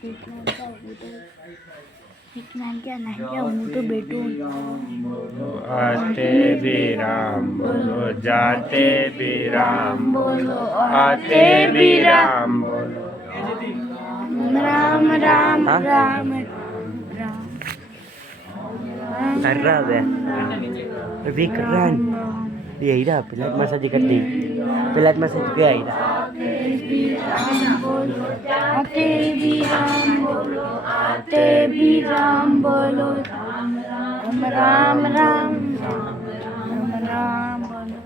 હું તો બેઠું आते भी राम बोलो, जाते भी राम बोलो, आते भी राम बोलो। Ram Ram Ram Arrada. Vikran. Dia ira pelat masa dekat dia. Pelat masa juga ira. आते भी राम बोलो, आते भी राम बोलो, राम राम राम राम राम बोलो,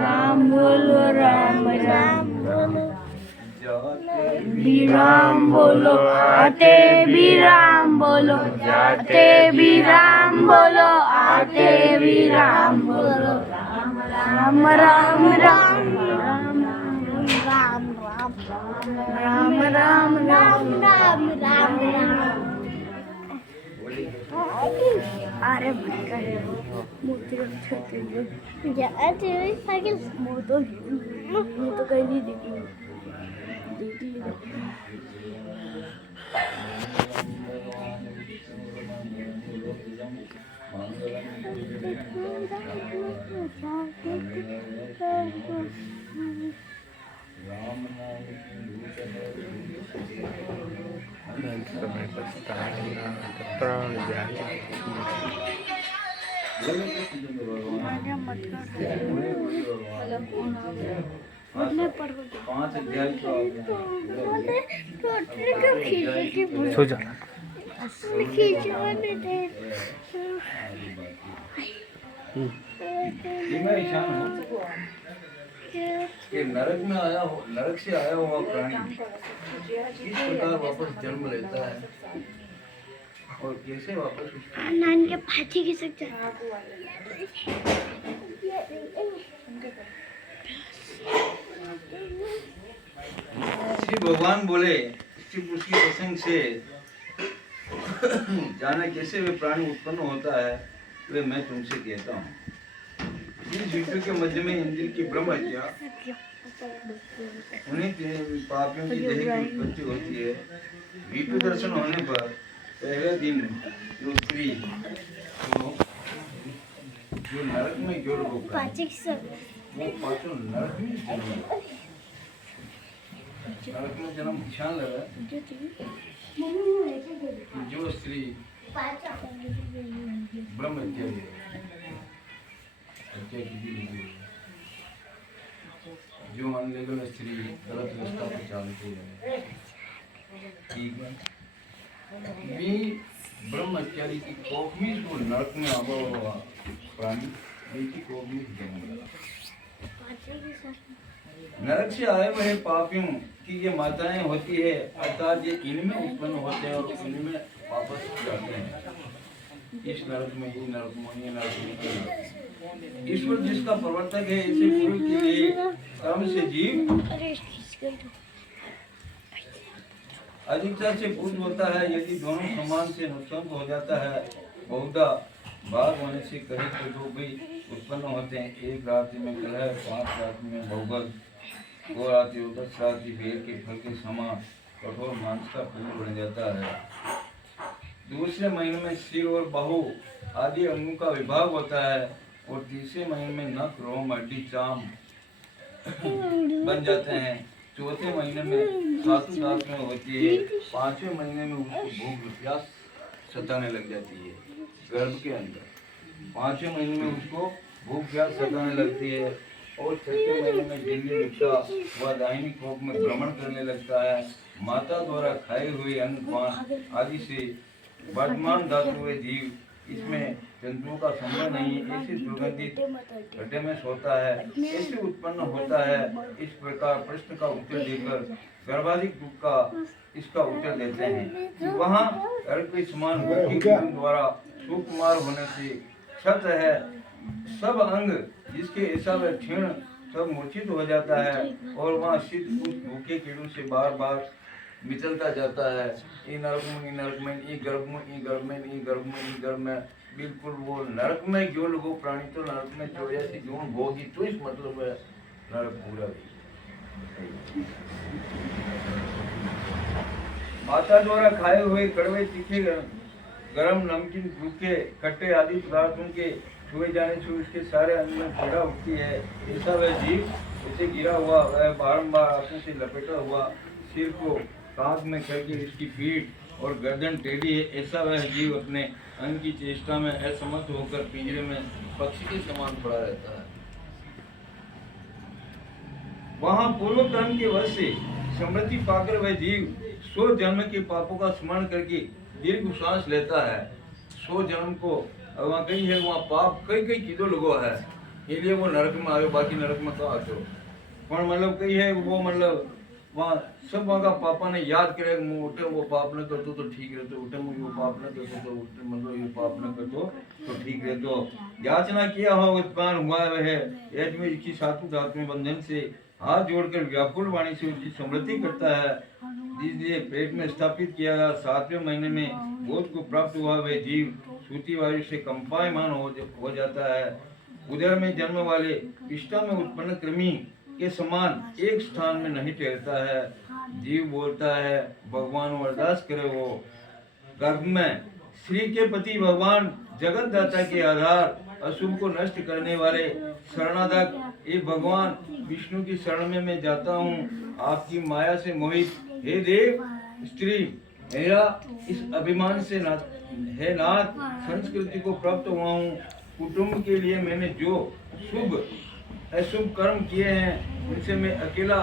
राम बोलो, राम राम बोलो, भी राम बोलो, आते भी राम बोलो, जाते भी राम बोलो, आते भी राम बोलो, राम राम राम राम राम राम राम राम राम राम अरे मोती साइकिल मुँह तो कहीं नहीं देखी समय पछताएगा तो प्राण जाएगा। सो जा। कि नरक में आया हो, नरक से आया हुआ प्राणी किस प्रकार वापस जन्म लेता है और कैसे वापस नान के फांसी की सकते श्री भगवान बोले श्री उसकी प्रसंग से जाने कैसे वे प्राणी उत्पन्न होता है वे मैं तुमसे कहता हूँ। जिस विष्णु के मध्य में इंद्र की ब्रह्म हत्या उन्हीं पापियों की देह की उत्पत्ति होती है। विष्णु दर्शन होने पर पहले दिन जो स्त्री जो नरक में जो लोग वो पांचों नरक में जन्म ध्यान लगा जो स्त्री ब्रह्म हत्या जो अनलेगल स्त्री गलत रास्ता पर चलती है ठीक है मी ब्रह्म हत्यारी की कोखमी को नरक में आवा हुआ प्राणी की कोखमी नरक से आए हुए पापियों की ये माताएं होती है अर्थात ये इनमें उत्पन्न होते हैं और इनमें वापस जाते हैं इस नरक में ही नरक में ईश्वर जिसका प्रवर्तक है इसे गुरु के लिए कर्म से जीव अधिकता से पूर्ण होता है। यदि दोनों समान से नुकसान हो जाता है बहुधा भाग होने से कहीं तो दो भी उत्पन्न होते हैं। एक रात्रि में कलह 5 रात्रि में बहुगल 2 रात्रि 10 रात्रि बेर के फल के समान कठोर मांस का पिंड बन जाता है। दूसरे महीने में सिर और बाहु आदि अंगों का विभाग होता है और तीसरे महीने में नख रोम हड्डी चाम बन जाते हैं। चौथे महीने में सातु दांत में होती है। 5वें महीने में उसको भूख प्यास सताने लग जाती है गर्भ के अंदर। 5वें महीने में उसको भूख प्यास सताने लगती है और 6वें महीने में दिल्ली लिपटा वह दाहिनी कोख में भ्रमण करने लगता है। माता द्वारा खाए हुए अन्न पान आदि से वर्तमान धातु हुए जीव इसमें जंतुओं का संबंध नहीं ऐसी दुर्गंधित गड्ढे में सोता है ऐसे उत्पन्न होता है। इस प्रकार प्रश्न का उत्तर देकर गर्भाधिक दुख का इसका उत्तर देते हैं। वहाँ अर्क के समान द्वारा सुकुमार होने से क्षत है सब अंग जिसके हिसाब से क्षीण सब मूर्छित हो जाता है और वहाँ शीत उस भूखे कीड़ों से बार बार मिचलता जाता है। ई नरक में ई गर्भ में बिल्कुल वो नरक में जो लोग प्राणी तो नरक में चौरासी जो भोगी तो इस मतलब है नरक पूरा भी माता द्वारा खाए हुए कड़वे तीखे गरम नमकीन सूखे खट्टे आदि पदार्थों के छुए जाने से उसके सारे अंग में पीड़ा उठती है। ऐसा वह जीव उसे गिरा हुआ, वह बारंबार आंसू से लपेटा हुआ, सिर को कांध में करके इसकी पीठ और गर्दन टेढ़ी है। ऐसा वह जीव अपने अंग की चेष्टा में असमर्थ होकर पिंजरे में पक्षी के समान पड़ा रहता है। वहां पूर्व कर्म के वश से समृद्धि पाकर वह जीव 100 जन्म के पापों का स्मरण करके दीर्घ सांस लेता है। 100 जन्म को वहाँ कहीं है, वहाँ पाप कई कई कीधो लगो है, इसलिए वो नरक में आयो, बाकी नरक में तो आते हो। पर मतलब कई है वो मतलब वहाँ सब वहाँ का पापा ने याद करे, उठे वो पाप न करतो तो ठीक रहते, उठे वो पाप न करतो तो उठे मतलब ये पाप न करतो तो ठीक रहतो। याचना किया हो उत्पन्न हुआ वह एज में इसकी सातु धातु में बंधन से हाथ जोड़कर व्याकुल वाणी से उसकी समृद्धि करता है। जिसलिए पेट में स्थापित किया गया 7वें महीने में बोध को प्राप्त हुआ वह जीव सूती वायु से कंपायमान हो जाता है। उदर में जन्म वाले पिष्टा में उत्पन्न कृमि के समान एक स्थान में नहीं ठहरता है। जीव बोलता है भगवान वरदास करे वो। गर्भ में श्री के पति भगवान जगत दाता के आधार अशुभ को नष्ट करने वाले शरणागत ये भगवान विष्णु की शरण में मैं जाता हूँ। आपकी माया से मोहित हे देव स्त्री मेरा इस अभिमान से है नाथ संस्कृति को प्राप्त हुआ हूँ। कुटुंब के लिए मैंने जो शुभ अशुभ कर्म किए हैं उनसे मैं अकेला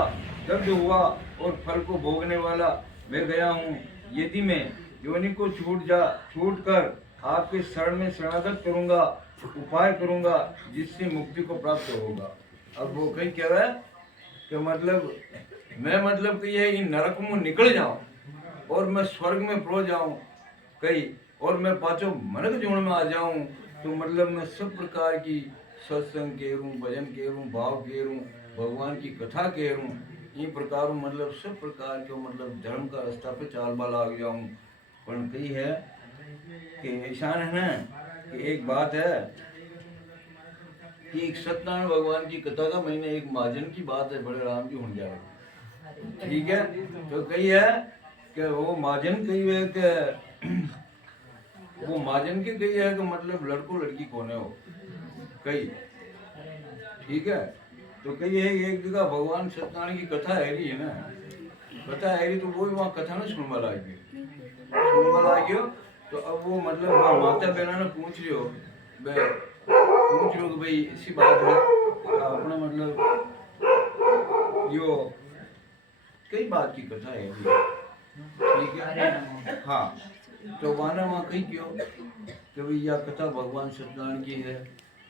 दग्ध हुआ और फल को भोगने वाला मैं गया हूँ। यदि मैं योनि को छूट कर आपके शरण में शरणागत करूँगा, उपाय करूँगा जिससे मुक्ति को प्राप्त होगा। अब वो कहीं कह रहा है कि मतलब मैं मतलब कि ये इन नरक में निकल जाऊं और मैं स्वर्ग में पहुंच जाऊं कहीं, और मैं पाँचों मनक जोड़ में आ जाऊं, तो मतलब मैं सब प्रकार की सत्संग कह रूँ, भजन कह रूँ, भाव कह रूँ, भगवान की कथा कह रूँ, इन प्रकार मतलब सब प्रकार के मतलब धर्म का रास्ता पे चाल बाल आ जाऊं। पर कही है कि ऐसा है ना कि एक बात है कि एक सत्यनारायण भगवान की कथा का महीने एक महाजन की बात है, बड़े राम की होने जा रही, ठीक है। तो कही है कि वो महाजन कही है कि वो महाजन के कही है कि मतलब लड़को लड़की कौन है वो कही, ठीक है। तो कही है एक जगह भगवान सत्यनारायण की कथा है रही है ना, कथा है रही, तो वो वहाँ कथा ना सुनवा लागी तो अब वो मतलब वहाँ माता बहना ने पूछ लियो कि भाई इसी बात है अपना मतलब यो कई बात की कथा है, ठीक है। हाँ, तो वहाँ कही क्यों कि भाई यह कथा भगवान सत्यनारायण की है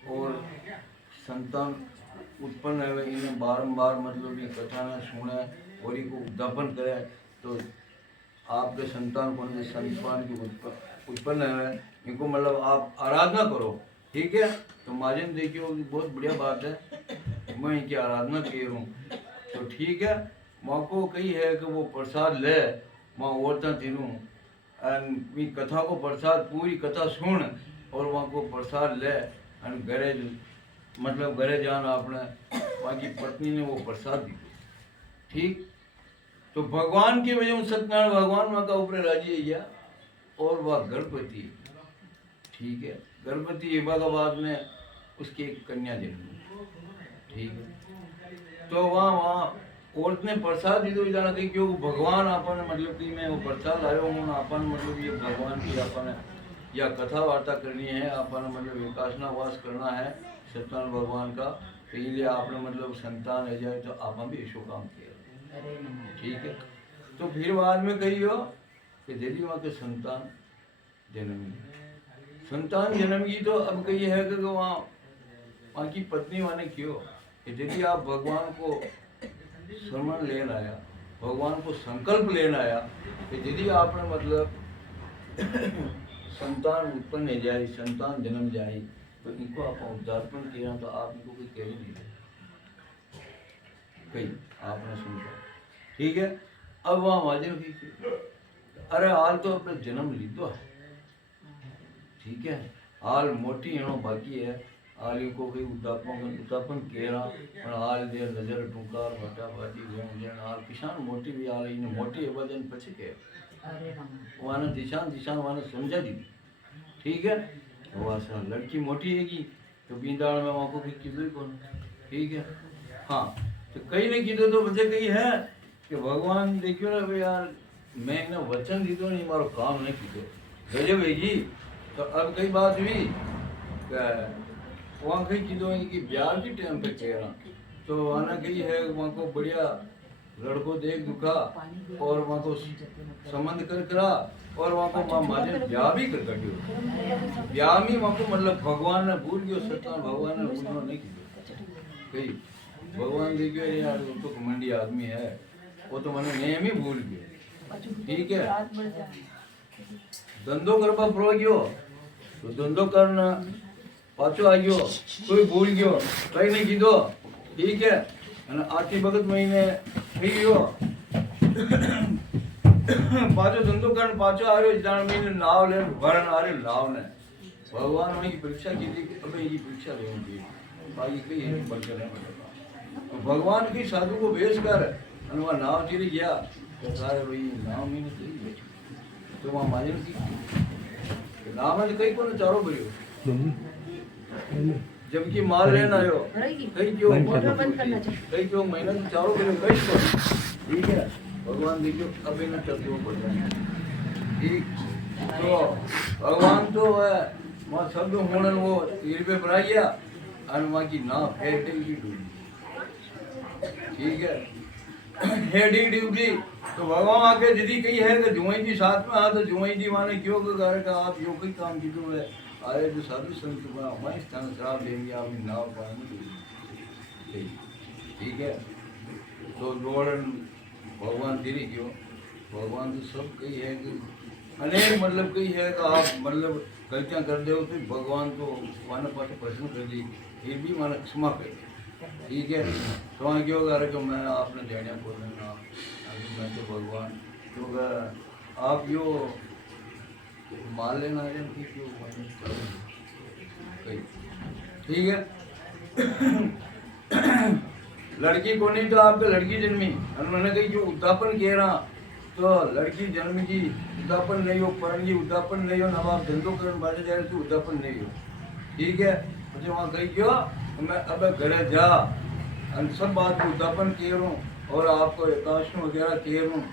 और संतान उत्पन्न है, इन्हें बारंबार मतलब ये कथा न सुने और इनको उद्यापन करे तो आपके संतान को संतान की उत्पन्न है, इनको मतलब आप आराधना करो, ठीक है। तो महाजन देखियो बहुत बढ़िया बात है, मैं इनकी आराधना कर रहा हूँ, तो ठीक है। माँ को कही है कि वो प्रसाद ले, माँ औरतें तीनों कथा को प्रसाद पूरी कथा सुन और वहाँ को प्रसाद ले घरे मतलब घरे जाना अपने, वहाँ की पत्नी ने वो प्रसाद दी, ठीक। तो भगवान की वजह सत्यनारायण भगवान वहाँ का ऊपर राजी है गया और वह गर्भवती, ठीक है। गर्भवती एवं के बाद में उसकी एक कन्या जन्मी, ठीक है। तो वहाँ औरत ने प्रसाद दी, तो जाना कही क्यों भगवान अपन मतलब कि मैं वो प्रसाद आयो हूँ अपन मतलब ये भगवान की अपन या कथा वार्ता करनी है, अपन मतलब विकासना वास करना है सत्यनारायण भगवान का, तो इसलिए आपने मतलब संतान है जाए तो आप भी ऐसो काम किया, ठीक है। तो फिर बाद में कही हो कि यदि वहाँ के संतान जन्मी, संतान जन्म की, तो अब कही है कि वहाँ की पत्नी वाने क्यों कि यदि आप भगवान को शरण लेना आया, भगवान को संकल्प लेना आया कि यदि आपने मतलब संतान उत्पन्न हो जाए, संतान जन्म जाए, तो इनको आप उद्यापन किया तो आप इनको कोई कह नहीं कही आपने सुनता, ठीक है। अब वहाँ महाजन की अरे हाल तो अपने जन्म लीधो है, ठीक है, हाल मोटी होना बाकी है, हाल को कोई उद्यापन कह रहा और हाल दे नजर टूकार भटा बाजी जन हाल किसान मोटी भी हाल इन मोटी वजन पछे के वहाँ दिशा वहाँ समझा दी, ठीक है। वहाँ से लड़की मोटी है की तो बींदाड़ में वहाँ को फिर कीधो ही कौन, ठीक है। हाँ तो कहीं नहीं कीधो तो बच्चे कही है कि भगवान देखियो ना भाई यार, मैं ना वचन दीदो नहीं मारो काम नहीं कीधो गजब है जी। तो अब कई बात हुई वहाँ कहीं कीधो कि ब्याह की टाइम पे कह रहा, तो वहाँ कही है वहाँ को बढ़िया लड़को देख दुखा और वहाँ को संबंध कर करा और वहाँ को वहाँ माजे ब्याह भी कर कटियो। ब्याह में वहाँ को मतलब भगवान ने भूल गयो, सत्तान भगवान ने भूलना नहीं किया कही। भगवान देखियो यार वो तो घमंडी आदमी है, वो तो मैंने नेम ही भूल गयो, ठीक है। धंधो करवा प्रो गयो तो धंधो करना पाछो आ गयो, कोई भूल गयो कहीं नहीं कीधो, ठीक है। आती भगत महीने थी गयो पाछो धंधो कर पाछो आ रहे जान महीने नाव ले भरण आ रहे लाव ने भगवान उनकी परीक्षा की थी, अबे ये परीक्षा लेंगे बाकी कहीं है बढ़कर तो भगवान की साधु को भेज कर वहाँ नाव चिरी गया तो सारे भाई नाव महीने थी तो वहाँ माजन की नाव में कहीं को चारों भरियो जबकि माल लेना आयो कहीं क्यों महीना तो चारों भरियो कहीं को, ठीक है। भगवान देखियो अभी ना चलते पड़ जाए, ठीक। तो भगवान तो वहाँ शब्द होने वो तीर पे बना गया और वहाँ की नाव फेंटे की डूबी, ठीक है। हेडी डूबी तो भगवान आके दीदी कही है कि जुआई जी साथ में आ तो जुआई जी माने क्यों का आप यो कोई काम की तो है अरे जो साधु संत हमारे स्थान शराब लेंगे आप नाव पानी, ठीक है। तो दौड़न भगवान तेरी क्यों भगवान तो सब कही है कि अनेक मतलब कही है कि आप मतलब गलतियाँ कर दो तो भगवान को माना पास प्रश्न कर दी फिर भी माना क्षमा कर, ठीक है। तो वहाँ क्यों कह रहे कि मैं आपने जानिया बोल रहा अभी मैं तो भगवान क्यों आप यो माल लेना है क्यों, ठीक है। लड़की को नहीं तो आपके लड़की जन्मी उन्होंने कही जो उद्यापन कह रहा तो लड़की जन्म की उद्यापन नहीं हो परंगी उद्यापन नहीं हो नवाब धंधो कर बाजे जाए तो उद्यापन नहीं हो, ठीक है। मुझे वहाँ कही क्यों मैं अब घरे जा सब बात को उद्यापन कह रहा हूँ और आपको एकाश वगैरह कह रहा हूँ,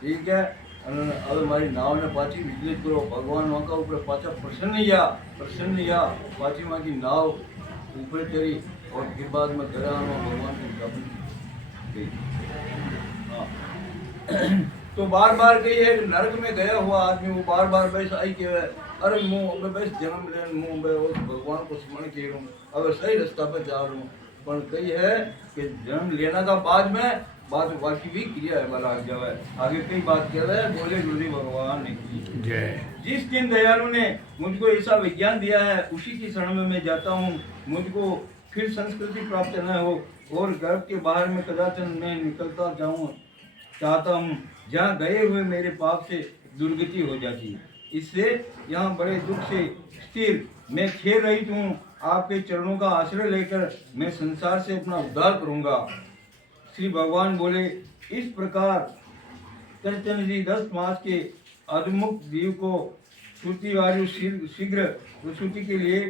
ठीक है। अब हमारी नाव ने पाची बिजली करो भगवान वहाँ का ऊपर पाचा प्रसन्न या पाची वहाँ की नाव ऊपर चढ़ी और फिर बाद में घर आना भगवान को गई। तो बार बार कही है नरक में गया हुआ आदमी वो बार बार बस आई कहे अरे मुँह बस जन्म ले मुँह भगवान को स्मरण के रहा हूँ अब सही रास्ता पर जा रहा हूँ पर कही है कि जन्म लेना का बाद में बात बाकी भी क्रिया है वाला जावे आगे कई बात कह रहे हैं बोले गुरुदेव भगवान ने की जय। जिस दिन दयालु ने मुझको ऐसा विज्ञान दिया है उसी की शरण में मैं जाता हूँ, मुझको फिर संस्कृति प्राप्त न हो और गर्भ के बाहर में कदाचन मैं निकलता जाऊँ चाहता हूँ जहाँ गए हुए मेरे पाप से दुर्गति हो जाती, इससे यहाँ बड़े दुख से स्थिर मैं खेल रही हूँ, आपके चरणों का आश्रय लेकर मैं संसार से अपना उद्धार करूँगा। श्री भगवान बोले इस प्रकार कृष्ण जी 10 मास के अधमुख जीव को श्रुतिवायु शीघ्र प्रसूति के लिए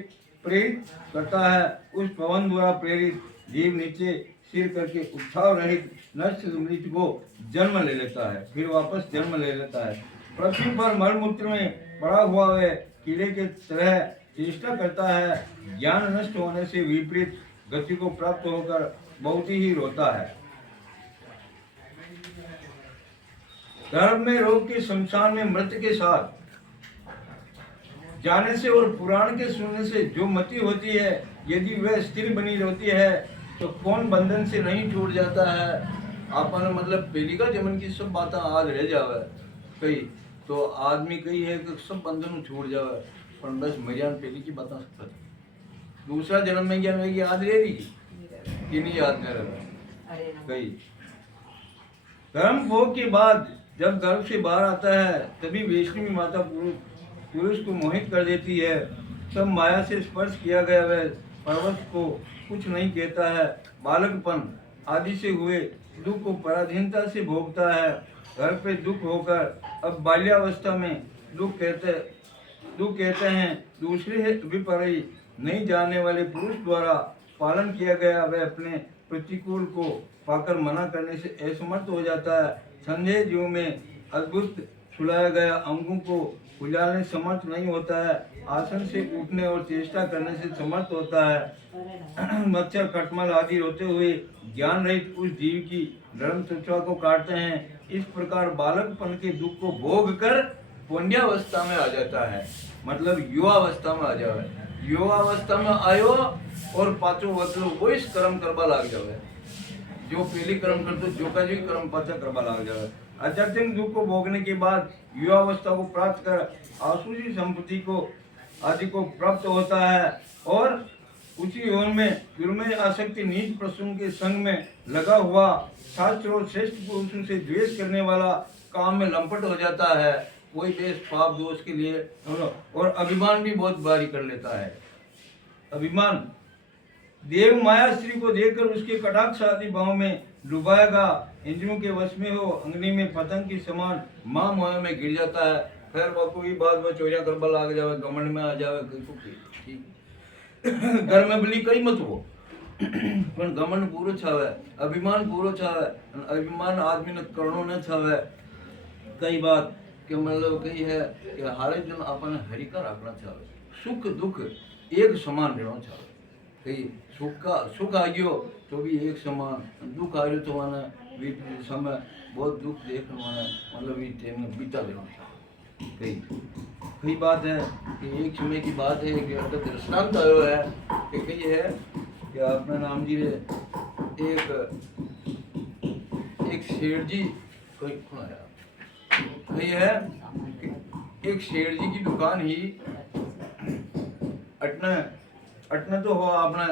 प्रेरित करता है। उस पवन द्वारा प्रेरित जीव नीचे सिर करके उत्साह रहित नष्ट मृत्यु को जन्म ले लेता है, फिर वापस जन्म ले लेता है। पृथ्वी पर मलमूत्र में पड़ा हुआ वह कीड़े के तरह चेष्टा करता है, ज्ञान नष्ट होने से विपरीत गति को प्राप्त होकर बहुत ही रोता है। धर्म में रोग के शमशान में मृत्यु के साथ जाने से और पुराण के सुनने से जो मति होती है यदि वह स्थिर बनी रहती है तो कौन बंधन से नहीं छूट जाता है। अपन मतलब पहली का जमन की सब बातें आज रह जावे कई तो आदमी कही है कि सब बंधन छूट जावे पर बस मरियान पहली की बातें दूसरा जन्म में ज्ञान में याद रह रही कि नहीं याद नहीं रहा कई। धर्म भोग के बाद जब गर्भ से बाहर आता है तभी वैष्णवी माता पुरुष को मोहित कर देती है, तब माया से स्पर्श किया गया वह पर्वत को कुछ नहीं कहता है, बालकपन आदि से हुए दुख को पराधीनता से भोगता है घर पे दुख होकर अब बाल्यावस्था में दुख कहते हैं दूसरे विपरीत नहीं जाने वाले पुरुष द्वारा पालन किया गया वह अपने प्रतिकूल को पाकर मना करने से असमर्थ हो जाता है। संदेह जीव में अद्भुत छुलाया गया अंगों को उजाड़ने समर्थ नहीं होता है। आसन से उठने और चेष्टा करने से समर्थ होता है। मच्छर खटमल आदि होते हुए ज्ञान रहित उस जीव की धर्म त्वचा को काटते हैं। इस प्रकार बालकपन के दुख को भोग कर पुण्यावस्था में आ जाता है, मतलब युवावस्था में आ जाए। युवावस्था में आयो और पाचो वतलो वो इस कर्म करवा लाग जावे, जो पहली कर्म करते जो का जो कर्म पाचा करवा लाग जावे। अत्यंत दुख को भोगने के बाद युवावस्था को प्राप्त कर आसुरी संपत्ति को आदि को प्राप्त होता है और उसी यौन में दुर्मय आसक्ति नीच प्रसंग के संग में लगा हुआ शास्त्र और श्रेष्ठ पुरुषों से द्वेष करने वाला काम में लंपट हो जाता है। कोई देश पाप दोष के लिए और अभिमान भी बहुत भारी कर लेता है। अभिमान देव माया स्त्री को देखकर उसके कटाक्ष आदि भाव में डुबाएगा, इंद्रियों के वश में हो, अंगनी में पतंग के समान मां मोह में गिर जाता है। फिर वो कोई बात में चोरियां करबा लाग जावे, घमंड में आ जावे, ठीक घर में भली कई मत हो पण घमंड पूरो छावे, अभिमान पूरो छावे। अभिमान आदमी ने करणो न छावे। कई बात के मतलब कही है कि हर जन अपन हरि का रखना चाहे, सुख दुख एक समान रहना चाहे। कही सुख आ गयो तो भी एक समान, दुख आ गयो तो माने समय बहुत दुख देखने माने मतलब ये टाइम में बीता देना चाहिए। कई बात है कि एक समय की बात है कि अगर दृष्टांत आयो है कि कही है कि अपना नाम जी रे एक शेर जी कोई खुनाया कही है कि एक शेर जी की दुकान ही अटना तो हो आपने